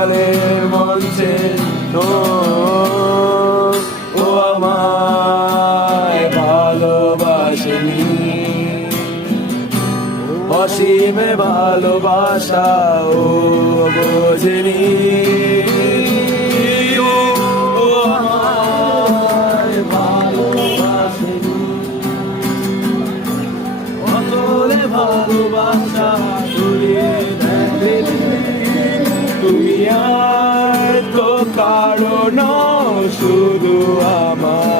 চিরকালের মঞ্চে ও আমায় ভালোবাসেনি, অসীম ভালোবাসা ও বোঝেনি। ও আমায় ভালোবাসেনি, অতলে ভালোবাসা তুমি আর তো কারণ শুধু আমার।